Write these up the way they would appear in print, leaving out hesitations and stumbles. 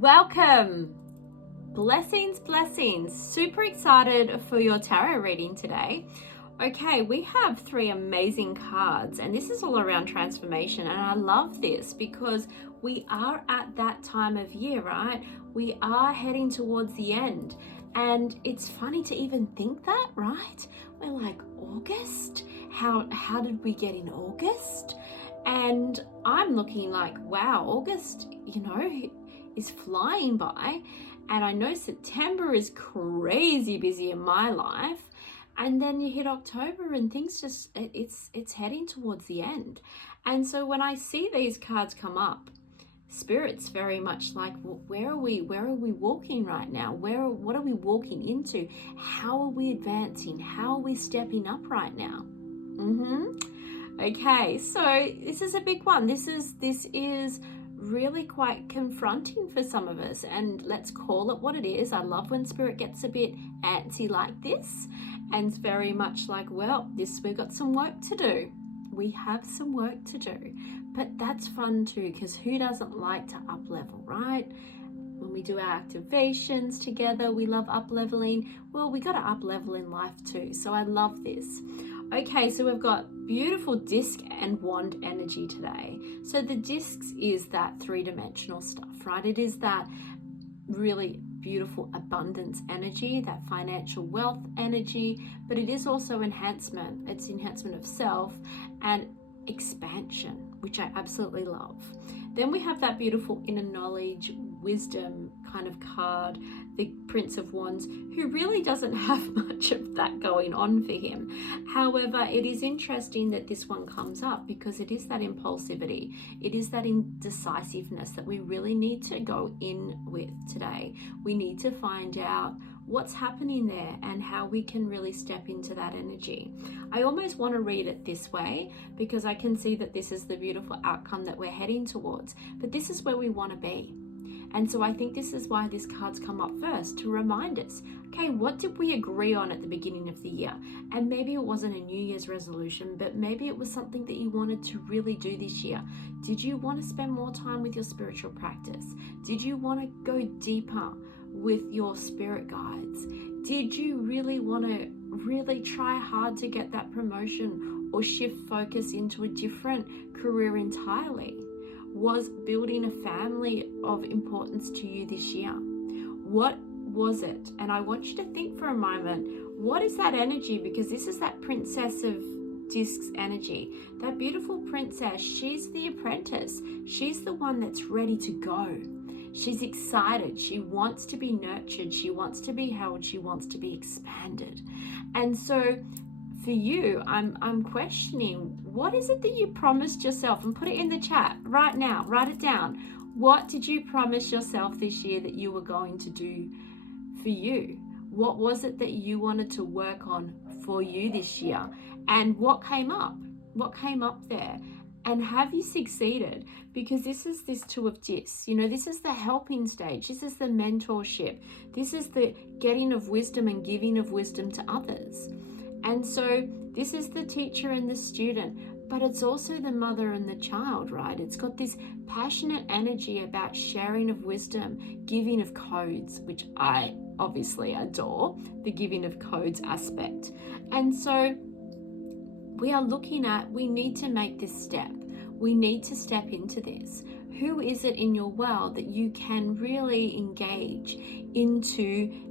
Welcome. Blessings, blessings. Super excited for your tarot reading today. Okay, we have 3 amazing cards, and this is all around transformation. And I love this because we are at that time of year, right? We are heading towards the end. And it's funny to even think that, right? We're like, August? How did we get in August? And I'm looking like, wow, August, is flying by. And I know September is crazy busy in my life. And then you hit October and things just, it's heading towards the end. And so when I see these cards come up, Spirit's very much like, well, where are we walking right now? What are we walking into? How are we advancing? How are we stepping up right now? Okay, so this is a big one. This is really quite confronting for some of us, and let's call it what it is. I love when Spirit gets a bit antsy like this, and it's very much like, well, we've got some work to do. We have some work to do, but that's fun too, because who doesn't like to up level, right? When we do our activations together, we love up leveling. Well, we got to up level in life too. So I love this. Okay, so we've got beautiful disc and wand energy today. So the discs is that 3-dimensional stuff, right? It is that really beautiful abundance energy, that financial wealth energy, but it is also enhancement. It's enhancement of self and expansion, which I absolutely love. Then we have that beautiful inner knowledge, wisdom kind of card, the Prince of Wands, who really doesn't have much of that going on for him. However, it is interesting that this one comes up because it is that impulsivity. It is that indecisiveness that we really need to go in with today. We need to find out what's happening there and how we can really step into that energy. I almost want to read it this way because I can see that this is the beautiful outcome that we're heading towards, but this is where we want to be. And so I think this is why these cards come up first, to remind us, okay, what did we agree on at the beginning of the year? And maybe it wasn't a New Year's resolution, but maybe it was something that you wanted to really do this year. Did you want to spend more time with your spiritual practice? Did you want to go deeper with your spirit guides? Did you really want to really try hard to get that promotion or shift focus into a different career entirely? Was building a family of importance to you this year? What was it? And I want you to think for a moment, what is that energy? Because this is that Princess of Discs energy. That beautiful princess, she's the apprentice. She's the one that's ready to go. She's excited. She wants to be nurtured. She wants to be held. She wants to be expanded. And so for you, I'm questioning, what is it that you promised yourself? And put it in the chat right now. Write it down. What did you promise yourself this year that you were going to do for you? What was it that you wanted to work on for you this year? And what came up? What came up there? And have you succeeded? Because this is this 2 of discs. This is the helping stage. This is the mentorship. This is the getting of wisdom and giving of wisdom to others. And so this is the teacher and the student, but it's also the mother and the child, right? It's got this passionate energy about sharing of wisdom, giving of codes, which I obviously adore, the giving of codes aspect. And so we are looking at, we need to make this step. We need to step into this. Who is it in your world that you can really engage into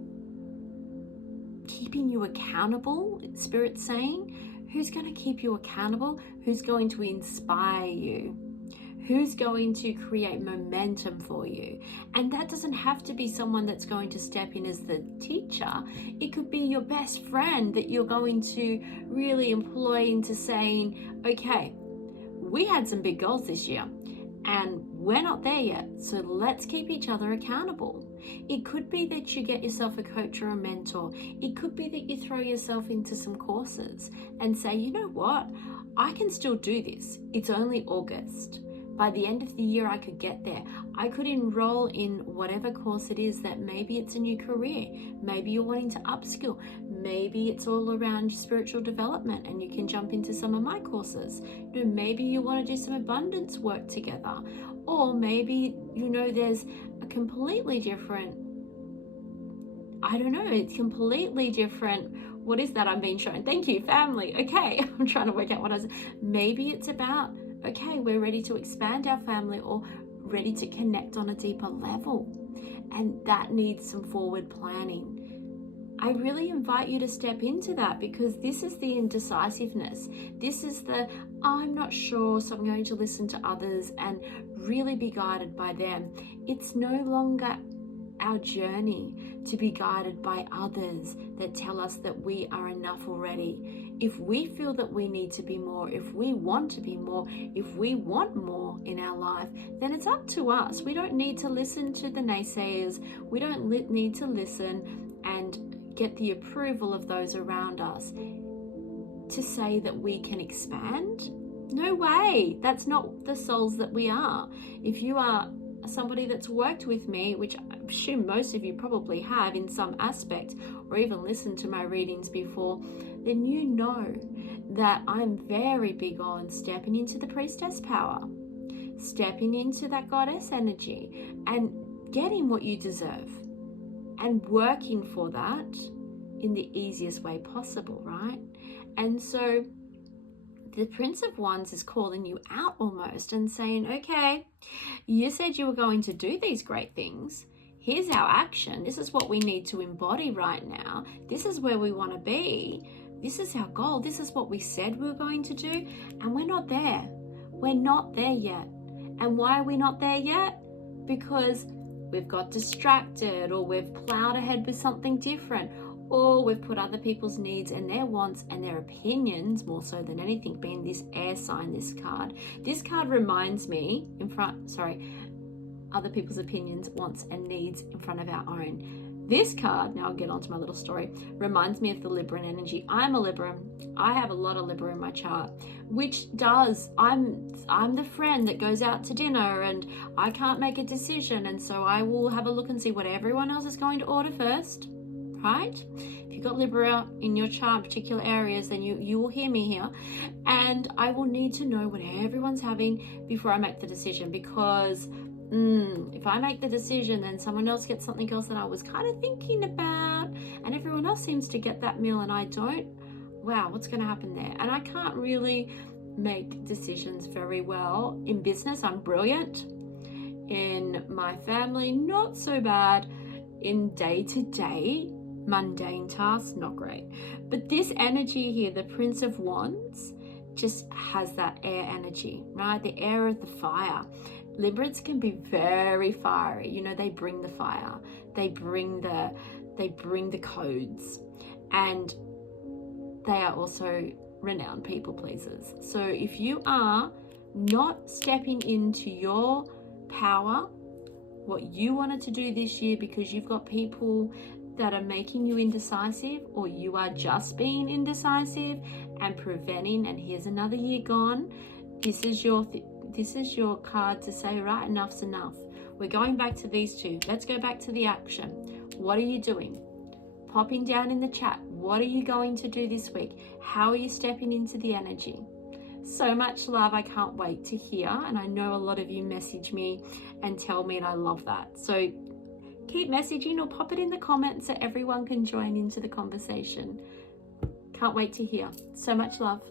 keeping you accountable? Spirit's saying, who's going to keep you accountable? Who's going to inspire you? Who's going to create momentum for you? And that doesn't have to be someone that's going to step in as the teacher. It could be your best friend that you're going to really employ into saying, okay, we had some big goals this year and we're not there yet, so let's keep each other accountable. It could be that you get yourself a coach or a mentor. It could be that you throw yourself into some courses and say, you know what, I can still do this. It's only August. By the end of the year, I could get there. I could enroll in whatever course it is that maybe it's a new career. Maybe you're wanting to upskill. Maybe it's all around spiritual development and you can jump into some of my courses. Maybe you want to do some abundance work together. Or maybe, there's a completely different, I don't know, it's completely different. What is that I'm being shown? Thank you, family. Okay, I'm trying to work out what I was. Maybe it's about, okay, we're ready to expand our family or ready to connect on a deeper level. And that needs some forward planning. I really invite you to step into that, because this is the indecisiveness. This is the, I'm not sure, so I'm going to listen to others and really be guided by them. It's no longer our journey to be guided by others that tell us that we are enough already. If we feel that we need to be more, if we want to be more, if we want more in our life, then it's up to us. We don't need to listen to the naysayers. We don't need to listen and get the approval of those around us to say that we can expand. No way. That's not the souls that we are. If you are somebody that's worked with me, which I assume most of you probably have in some aspect, or even listened to my readings before, then you know that I'm very big on stepping into the priestess power, stepping into that goddess energy, and getting what you deserve, and working for that in the easiest way possible, right? And so the Prince of Wands is calling you out almost and saying, okay, you said you were going to do these great things. Here's our action. This is what we need to embody right now. This is where we want to be. This is our goal. This is what we said we were going to do. And we're not there. We're not there yet. And why are we not there yet? Because we've got distracted, or we've plowed ahead with something different, or we've put other people's needs and their wants and their opinions, more so than anything, being this air sign, this card. This card reminds me, other people's opinions, wants and needs in front of our own. This card, now I'll get on to my little story, reminds me of the Libran energy. I'm a Libra. I have a lot of Libra in my chart, which does, I'm the friend that goes out to dinner and I can't make a decision, and so I will have a look and see what everyone else is going to order first. Right? If you've got Libra in your chart, particular areas, then you will hear me here. And I will need to know what everyone's having before I make the decision, because if I make the decision, then someone else gets something else that I was kind of thinking about, and everyone else seems to get that meal and I don't. Wow, what's going to happen there? And I can't really make decisions very well. In business, I'm brilliant. In my family, not so bad. In day-to-day mundane tasks, not great. But this energy here, the Prince of Wands, just has that air energy, right? The air of the fire. Librids can be very fiery. You know, they bring the fire. They bring the codes. And they are also renowned people pleasers. So if you are not stepping into your power, what you wanted to do this year, because you've got people that are making you indecisive, or you are just being indecisive and preventing, and here's another year gone, this is your card to say, right, enough's enough. We're going back to these two. Let's go back to the action. What are you doing? Popping down in the chat. What are you going to do this week? How are you stepping into the energy? So much love. I can't wait to hear. And I know a lot of you message me and tell me, and I love that. So keep messaging or pop it in the comments so everyone can join into the conversation. Can't wait to hear. So much love.